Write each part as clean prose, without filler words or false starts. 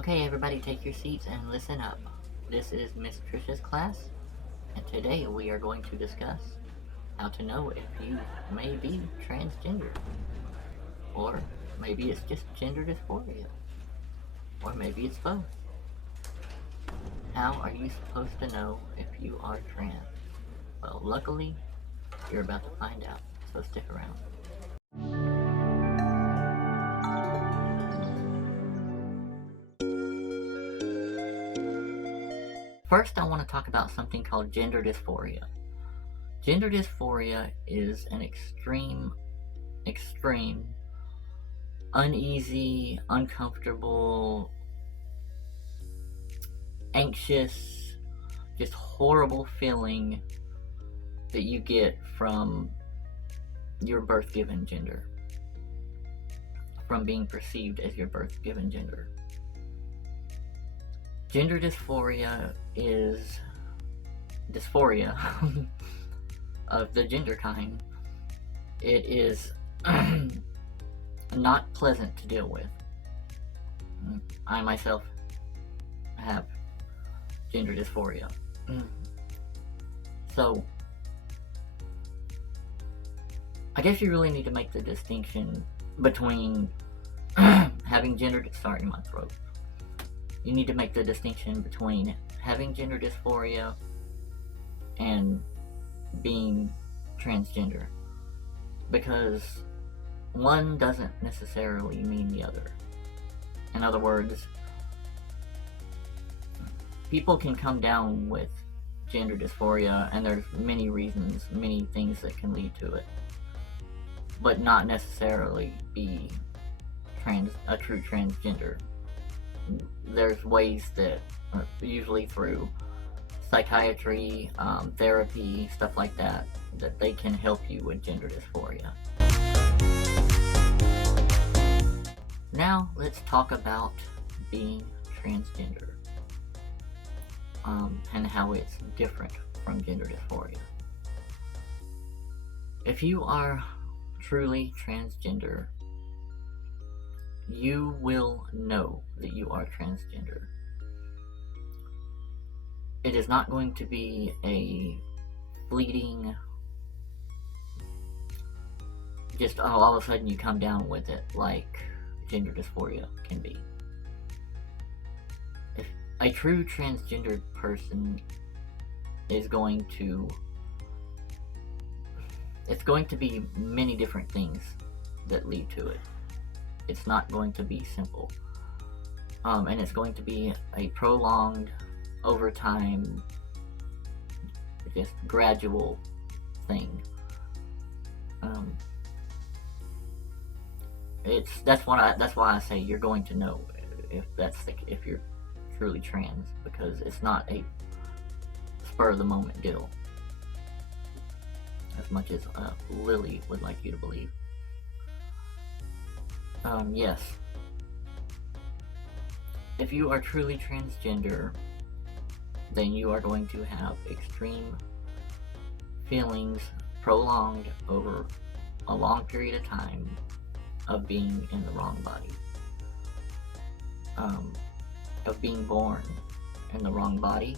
Okay, everybody take your seats and listen up. This is Miss Trisha's class, and today we are going to discuss how to know if you may be transgender, or maybe it's just gender dysphoria, or maybe it's both. How are you supposed to know if you are trans? Well, luckily, you're about to find out, so stick around. First, I want to talk about something called gender dysphoria. Gender dysphoria is an extreme, uneasy, uncomfortable, anxious, just horrible feeling that you get from your birth given gender, from being perceived as your birth given gender. Gender dysphoria is dysphoria of the gender kind. It is not pleasant to deal with. I myself have gender dysphoria. So, I guess you really need to make the distinction between having gender... Sorry, my throat. You need to make the distinction between having gender dysphoria and being transgender, because one doesn't necessarily mean the other. In other words, people can come down with gender dysphoria, and there's many reasons, many things that can lead to it, but not necessarily be a true transgender. There's ways that, usually through psychiatry, therapy, stuff like that, that they can help you with gender dysphoria. Now, let's talk about being transgender, and how it's different from gender dysphoria. If you are truly transgender, you will know that you are transgender. It is not going to be a fleeting, just all of a sudden you come down with it like gender dysphoria can be. If a true transgendered person is going to... it's going to be many different things that lead to it. It's not going to be simple. And it's going to be a prolonged, over time, just gradual thing. That's why I say you're going to know if you're truly trans, because it's not a spur of the moment deal, as much as Lily would like you to believe. Yes. If you are truly transgender, then you are going to have extreme feelings prolonged over a long period of time of being in the wrong body. Of being born in the wrong body.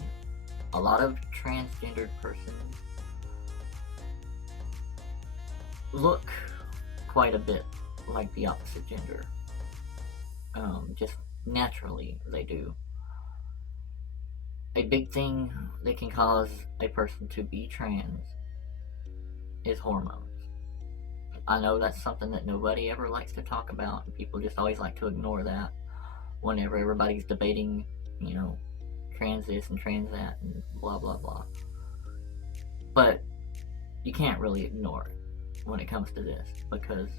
A lot of transgendered persons look quite a bit like the opposite gender. Just naturally they do. A big thing that can cause a person to be trans is hormones. I know that's something that nobody ever likes to talk about, and people just always like to ignore that whenever everybody's debating, trans this and trans that and blah blah blah. But you can't really ignore it when it comes to this, because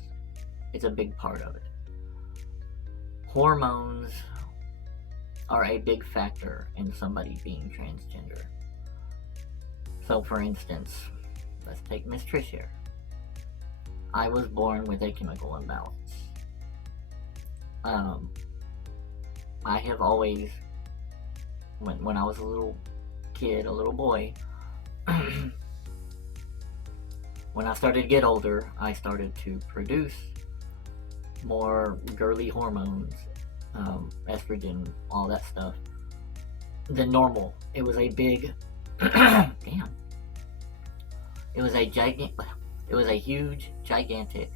it's a big part of it. Hormones are a big factor in somebody being transgender. So for instance, let's take Miss Trish here. I was born with a chemical imbalance. I have always, when I was a little kid, a little boy, when I started to get older, I started to produce more girly hormones, estrogen, all that stuff, than normal. It was a big, damn. It was a huge, gigantic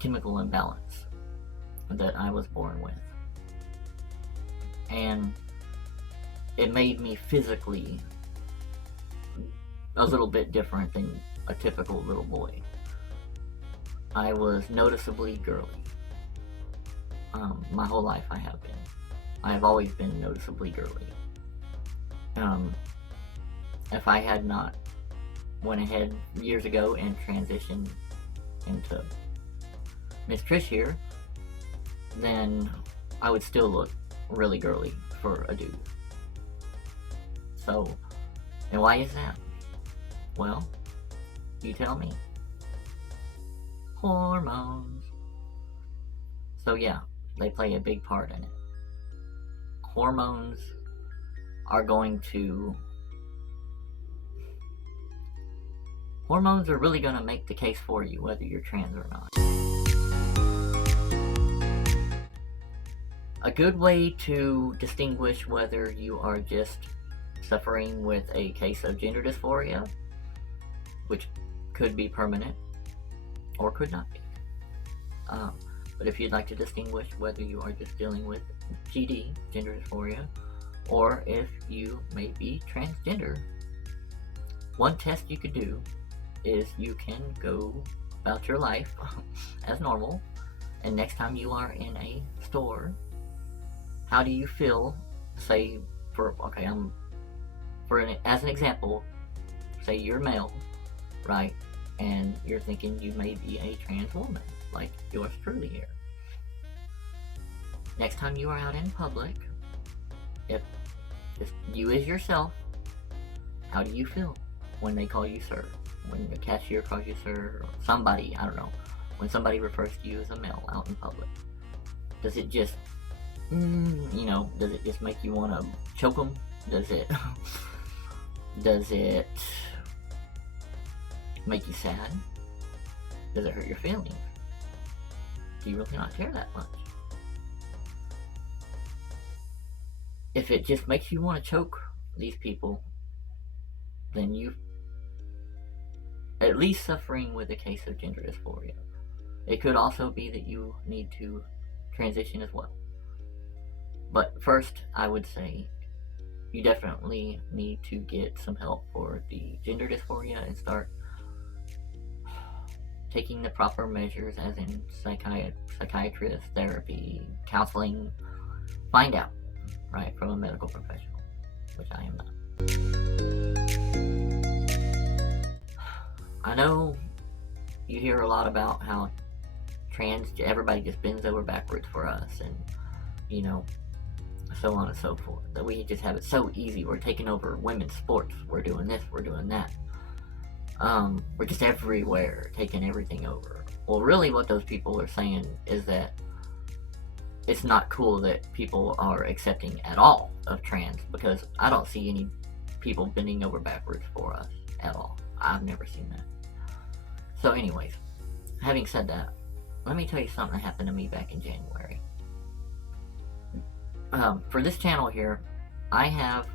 chemical imbalance that I was born with. And it made me physically a little bit different than a typical little boy. I was noticeably girly. My whole life I have been. I have always been noticeably girly. If I had not went ahead years ago and transitioned into Miss Trish here, then I would still look really girly for a dude. So, and why is that? Well, you tell me. Hormones. So yeah, they play a big part in it. Hormones are really going to make the case for you, whether you're trans or not. A good way to distinguish whether you are just suffering with a case of gender dysphoria, which could be permanent or could not be. But if you'd like to distinguish whether you are just dealing with GD, gender dysphoria, or if you may be transgender, one test you could do is you can go about your life as normal, and next time you are in a store, how do you feel? Say, as an example, say you're male, right? And you're thinking you may be a trans woman, like yours truly here. Next time you are out in public, if you as yourself, how do you feel when they call you sir? When the cashier calls you sir, or somebody, I don't know, when somebody refers to you as a male out in public? Does it just, does it just make you want to choke them? Does it make you sad? Does it hurt your feelings? Do you really not care that much? If it just makes you want to choke these people, then you at least suffering with a case of gender dysphoria. It could also be that you need to transition as well. But first, I would say you definitely need to get some help for the gender dysphoria and start taking the proper measures, as in psychiatrist, therapy, counseling. Find out, right, from a medical professional, which I am not. I know you hear a lot about how everybody just bends over backwards for us, and so on and so forth. That we just have it so easy. We're taking over women's sports. We're doing this. We're doing that. We're just everywhere, taking everything over. Well, really what those people are saying is that it's not cool that people are accepting at all of trans, because I don't see any people bending over backwards for us at all. I've never seen that. So anyways, having said that, let me tell you something that happened to me back in January. For this channel here, I have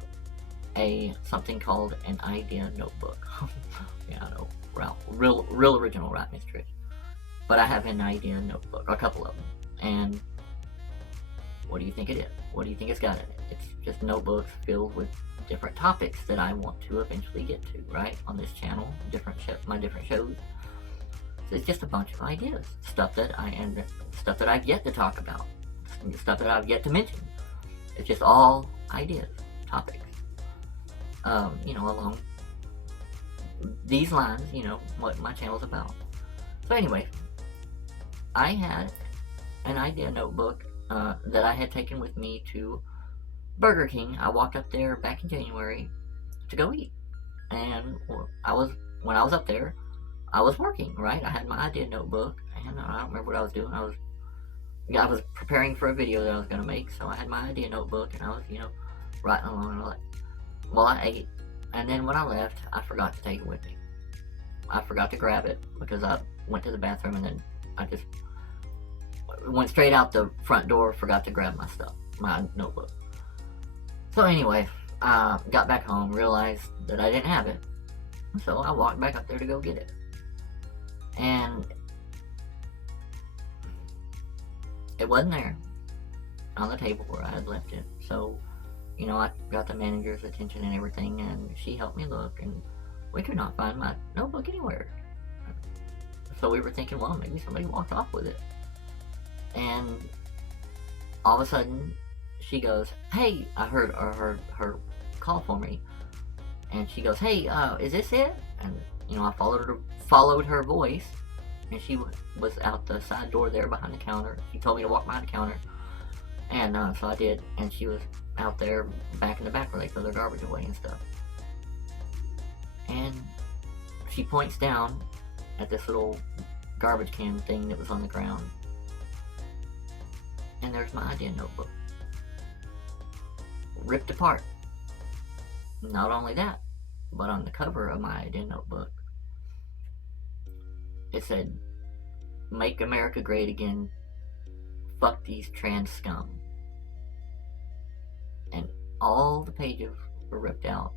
something called an idea notebook. Yeah, I know, real original, right, Miss Trish? But I have an idea notebook, a couple of them. And what do you think it is? What do you think it's got in it? It's just notebooks filled with different topics that I want to eventually get to, right? On this channel, my different shows. So it's just a bunch of ideas, stuff that I've yet to talk about, stuff that I've yet to mention. It's just all ideas, topics. Along these lines, what my channel's about. So anyway, I had an idea notebook that I had taken with me to Burger King. I walked up there back in January to go eat, and when I was up there, I was working, right? I had my idea notebook, and I don't remember what I was doing. I was preparing for a video that I was going to make, so I had my idea notebook, and I was, writing along, and I ate, and then when I left, I forgot to take it with me. I forgot to grab it, because I went to the bathroom, and then I just went straight out the front door, forgot to grab my stuff, my notebook. So anyway, got back home, realized that I didn't have it. So I walked back up there to go get it. And it wasn't there on the table where I had left it. So, I got the manager's attention and everything, and she helped me look, and we could not find my notebook anywhere. So we were thinking, well, maybe somebody walked off with it. And all of a sudden, she goes, "Hey," I heard her call for me, and she goes, "Hey, is this it?" And I followed her voice, and she was out the side door there behind the counter. She told me to walk behind the counter, and so I did. And she was out there back in the back where they throw their garbage away and stuff. And she points down at this little garbage can thing that was on the ground, and there's my ID notebook, ripped apart. Not only that, but on the cover of my ID notebook, it said, "Make America Great Again, fuck these trans scum." And all the pages were ripped out,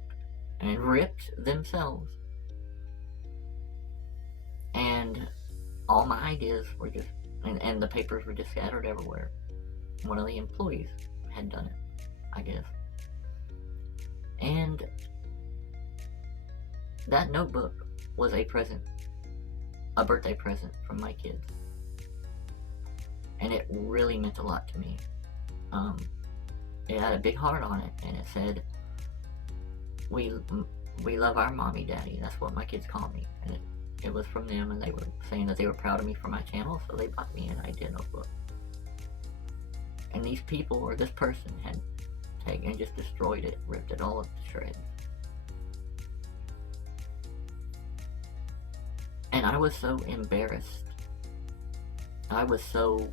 and ripped themselves. And all my ideas were just, and the papers were just scattered everywhere. One of the employees had done it, I guess. And that notebook was a birthday present from my kids. And it really meant a lot to me. It had a big heart on it, and it said, we love our mommy daddy. That's what my kids call me. And it was from them, and they were saying that they were proud of me for my channel, so they bought me an idea notebook. And these people, or this person, had taken and just destroyed it, ripped it all up to shreds. And I was so embarrassed. I was so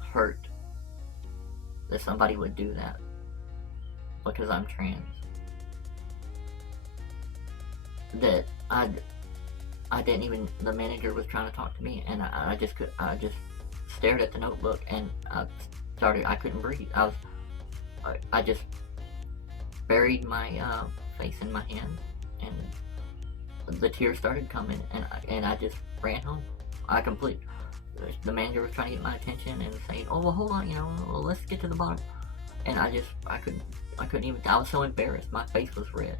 hurt that somebody would do that because I'm trans. That I didn't even, the manager was trying to talk to me, and I just stared at the notebook, and I couldn't breathe. I just buried my face in my hand, and the tears started coming, and I just ran home. The manager was trying to get my attention and saying, "Oh, well, hold on, well, let's get to the bottom." And I couldn't even, I was so embarrassed. My face was red.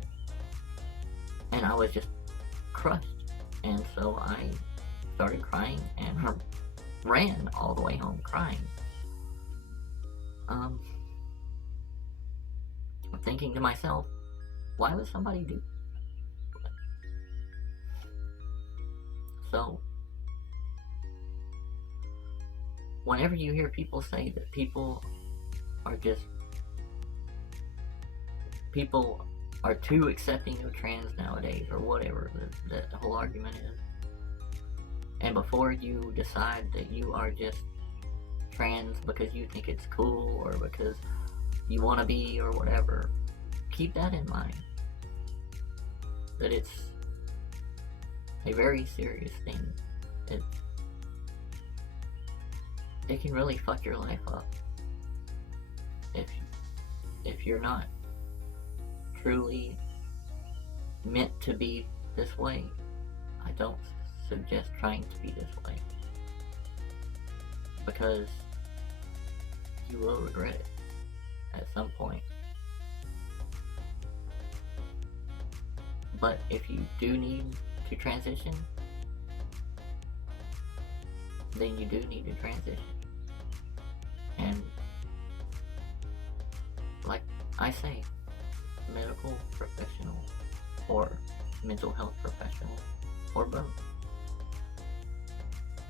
And I was just crushed. And so I started crying and ran all the way home crying. Thinking to myself, why would somebody do that? So, whenever you hear people say that people are too accepting of trans nowadays, or whatever the whole argument is, and before you decide that you are just trans because you think it's cool or because you want to be or whatever, keep that in mind, that it's a very serious thing. It can really fuck your life up if you're not truly meant to be this way. I don't suggest trying to be this way, because you will regret it at some point. But if you do need to transition, then you do need to transition. And like I say, medical professional or mental health professional or both,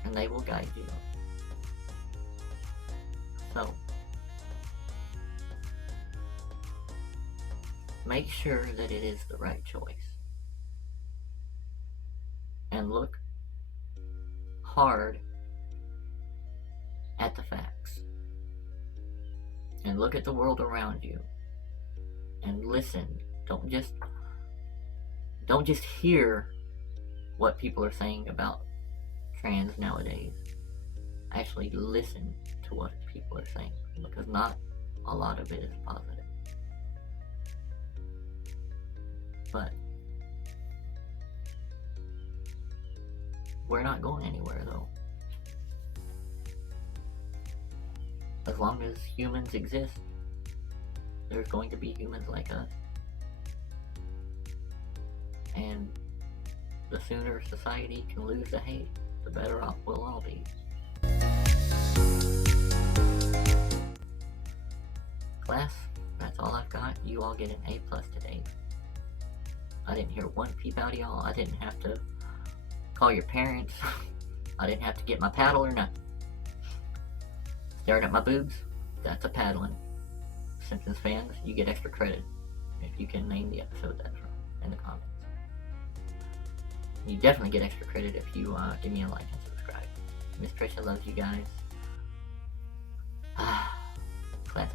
and they will guide you. So make sure that it is the right choice, and look hard at the facts, and look at the world around you, and listen. Don't just hear what people are saying about trans nowadays actually listen to what people are saying, because not a lot of it is positive. But we're not going anywhere, though. As long as humans exist, there's going to be humans like us. And the sooner society can lose the hate, the better off we'll all be. Class, that's all I've got. You all get an A+ today. I didn't hear one peep out of y'all. I didn't have to call your parents. I didn't have to get my paddle or nothing. Staring at my boobs, that's a paddling. Simpsons fans, you get extra credit if you can name the episode that's from in the comments. You definitely get extra credit if you give me a like and subscribe. Miss Tricia loves you guys. Class